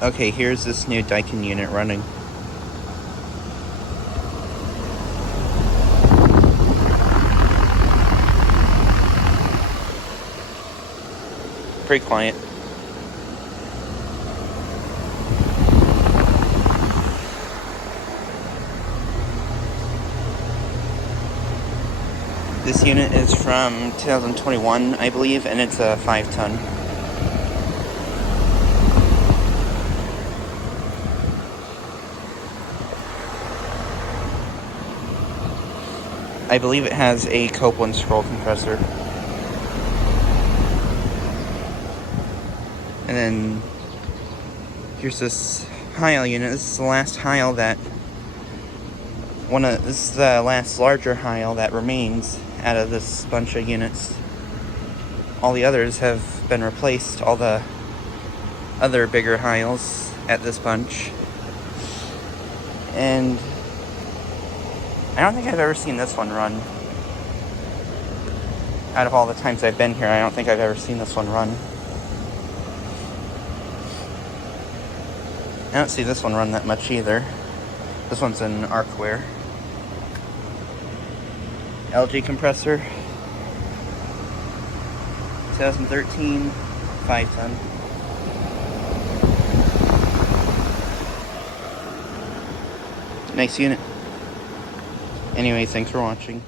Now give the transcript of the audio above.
Okay, here's this new Daikin unit running. Pretty quiet. This unit is from 2021, I believe, and it's a 5-ton. I believe it has a Copeland scroll compressor. And then here's this Heil unit. This is the last Heil that this is the last larger Heil that remains out of this bunch of units. All the others have been replaced, all the other bigger Heils at this bunch. And I don't think I've ever seen this one run. Out of all the times I've been here, I don't think I've ever seen this one run. I don't see this one run that much either. This one's an Arcware. LG compressor. 2013, 5-ton. Nice unit. Anyway, thanks for watching.